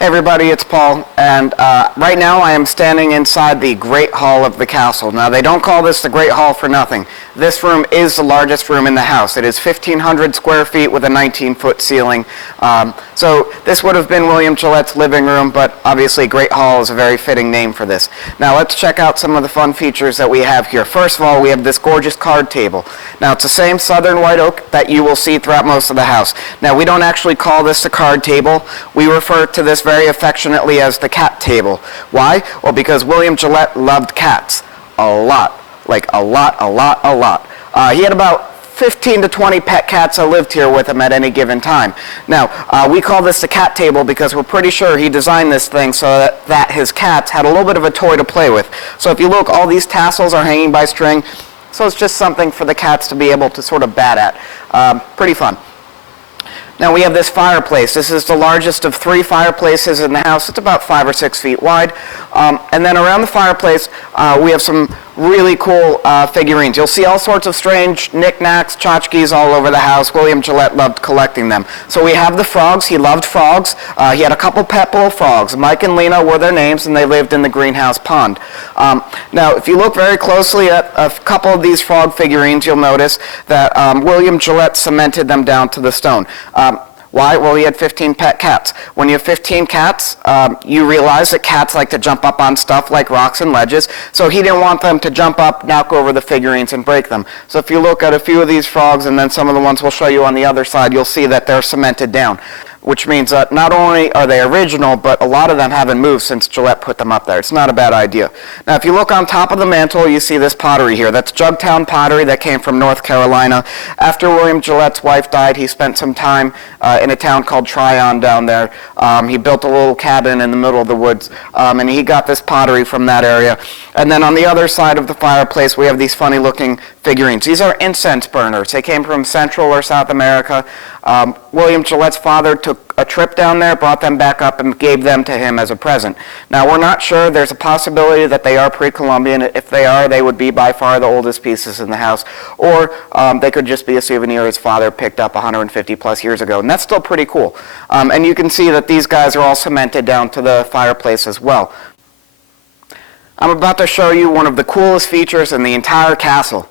Hey everybody, it's Paul, and right now I am standing inside the Great Hall of the castle. Now they don't call this the Great Hall for nothing. This room is the largest room in the house. It is 1,500 square feet with a 19-foot ceiling. So this would have been William Gillette's living room, but obviously Great Hall is a very fitting name for this. Now let's check out some of the fun features that we have here. First of all, we have this gorgeous card table. Now it's the same southern white oak that you will see throughout most of the house. Now we don't actually call this the card table. We refer to this very affectionately as the cat table. Why? Well, because William Gillette loved cats a lot. Like a lot. He had about 15 to 20 pet cats that lived here with him at any given time. Now, we call this the cat table because we're pretty sure he designed this thing so that his cats had a little bit of a toy to play with. So if you look, all these tassels are hanging by string, so it's just something for the cats to be able to sort of bat at. Pretty fun. Now we have this fireplace. This is the largest of 3 fireplaces in the house. It's about 5 or 6 feet wide. And then around the fireplace, we have some really cool figurines. You'll see all sorts of strange knickknacks, tchotchkes all over the house. William Gillette loved collecting them. So we have the frogs. He loved frogs. He had a couple pet bullfrogs. Mike and Lena were their names, and they lived in the greenhouse pond. Now, if you look very closely at a couple of these frog figurines, you'll notice that William Gillette cemented them down to the stone. Why? Well, he had 15 pet cats. When you have 15 cats, you realize that cats like to jump up on stuff like rocks and ledges, so he didn't want them to jump up, knock over the figurines, and break them. So if you look at a few of these frogs, and then some of the ones we'll show you on the other side, you'll see that they're cemented down, which means that not only are they original, but a lot of them haven't moved since Gillette put them up there. It's not a bad idea. Now, if you look on top of the mantle, you see this pottery here. That's Jugtown pottery that came from North Carolina. After William Gillette's wife died, he spent some time in a town called Tryon down there. He built a little cabin in the middle of the woods, and he got this pottery from that area. And then on the other side of the fireplace, we have these funny-looking figurines. These are incense burners. They came from Central or South America. William Gillette's father took a trip down there, brought them back up, and gave them to him as a present. Now, we're not sure. There's a possibility that they are pre-Columbian. If they are, they would be by far the oldest pieces in the house. Or they could just be a souvenir his father picked up 150 plus years ago. And that's still pretty cool. And you can see that these guys are all cemented down to the fireplace as well. I'm about to show you one of the coolest features in the entire castle.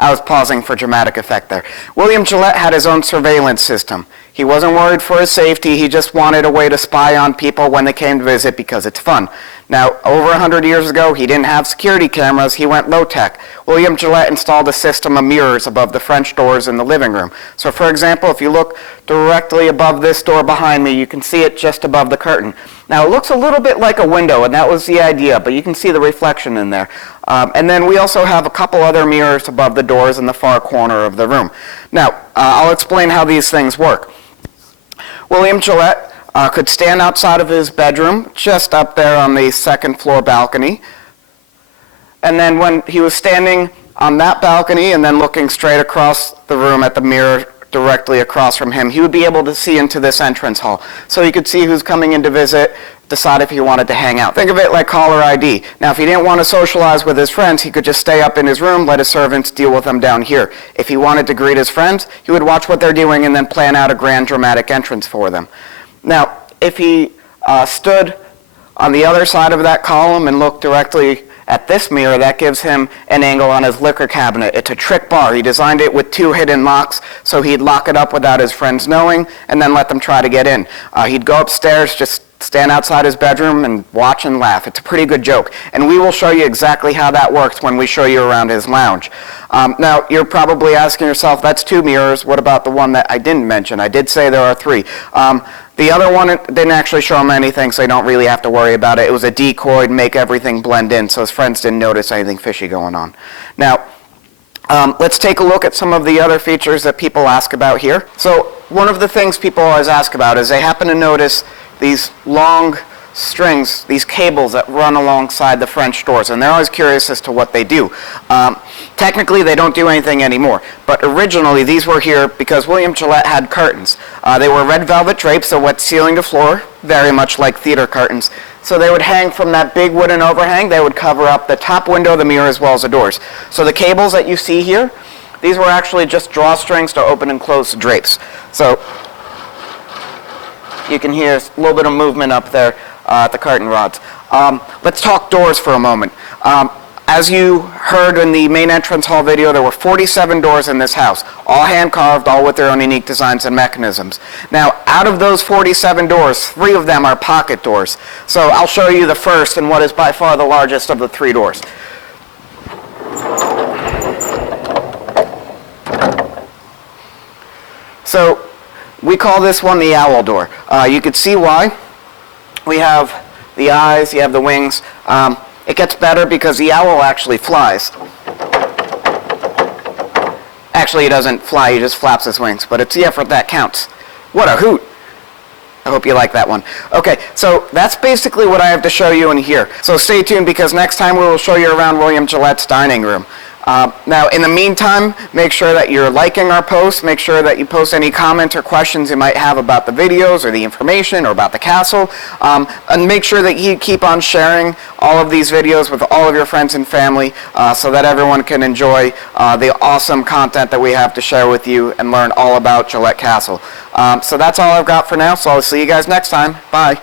I was pausing for dramatic effect there. William Gillette had his own surveillance system. He wasn't worried for his safety. He just wanted a way to spy on people when they came to visit because it's fun. Now, over 100 years ago, he didn't have security cameras. He went low-tech. William Gillette installed a system of mirrors above the French doors in the living room. So, for example, if you look directly above this door behind me, you can see it just above the curtain. Now, it looks a little bit like a window, and that was the idea, but you can see the reflection in there. And then we also have a couple other mirrors above the doors in the far corner of the room. Now, I'll explain how these things work. William Gillette could stand outside of his bedroom, just up there on the second floor balcony. And then when he was standing on that balcony and then looking straight across the room at the mirror directly across from him, he would be able to see into this entrance hall. So he could see who's coming in to visit, decide if he wanted to hang out. Think of it like caller ID. Now, if he didn't want to socialize with his friends, he could just stay up in his room, let his servants deal with them down here. If he wanted to greet his friends, he would watch what they're doing and then plan out a grand dramatic entrance for them. Now, if he stood on the other side of that column and looked directly at this mirror, that gives him an angle on his liquor cabinet. It's a trick bar. He designed it with 2 hidden locks, so he'd lock it up without his friends knowing and then let them try to get in. He'd go upstairs, just stand outside his bedroom and watch and laugh. It's a pretty good joke. And we will show you exactly how that works when we show you around his lounge. Now, you're probably asking yourself, that's 2 mirrors. What about the one that I didn't mention? I did say there are 3. The other one didn't actually show him anything, so you don't really have to worry about it. It was a decoy to make everything blend in, so his friends didn't notice anything fishy going on. Now, let's take a look at some of the other features that people ask about here. So one of the things people always ask about is they happen to notice these long strings, these cables that run alongside the French doors, and they're always curious as to what they do. Technically, they don't do anything anymore, but originally these were here because William Gillette had curtains. They were red velvet drapes that went ceiling to floor, very much like theater curtains. So they would hang from that big wooden overhang. They would cover up the top window, the mirror, as well as the doors. So the cables that you see here, these were actually just drawstrings to open and close the drapes. So You can hear a little bit of movement up there at the curtain rods. Let's talk doors for a moment. As you heard in the main entrance hall video, there were 47 doors in this house, all hand-carved, all with their own unique designs and mechanisms. Now, out of those 47 doors, 3 of them are pocket doors. So I'll show you the first and what is by far the largest of the 3 doors. So we call this one the owl door. You can see why. We have the eyes, you have the wings. It gets better because the owl actually flies. Actually, he doesn't fly, he just flaps his wings, but it's the effort that counts. What a hoot! I hope you like that one. Okay, so that's basically what I have to show you in here. So stay tuned because next time we will show you around William Gillette's dining room. Now, in the meantime, make sure that you're liking our posts. Make sure that you post any comments or questions you might have about the videos or the information or about the castle. And make sure that you keep on sharing all of these videos with all of your friends and family so that everyone can enjoy the awesome content that we have to share with you and learn all about Gillette Castle. So that's all I've got for now, so I'll see you guys next time. Bye.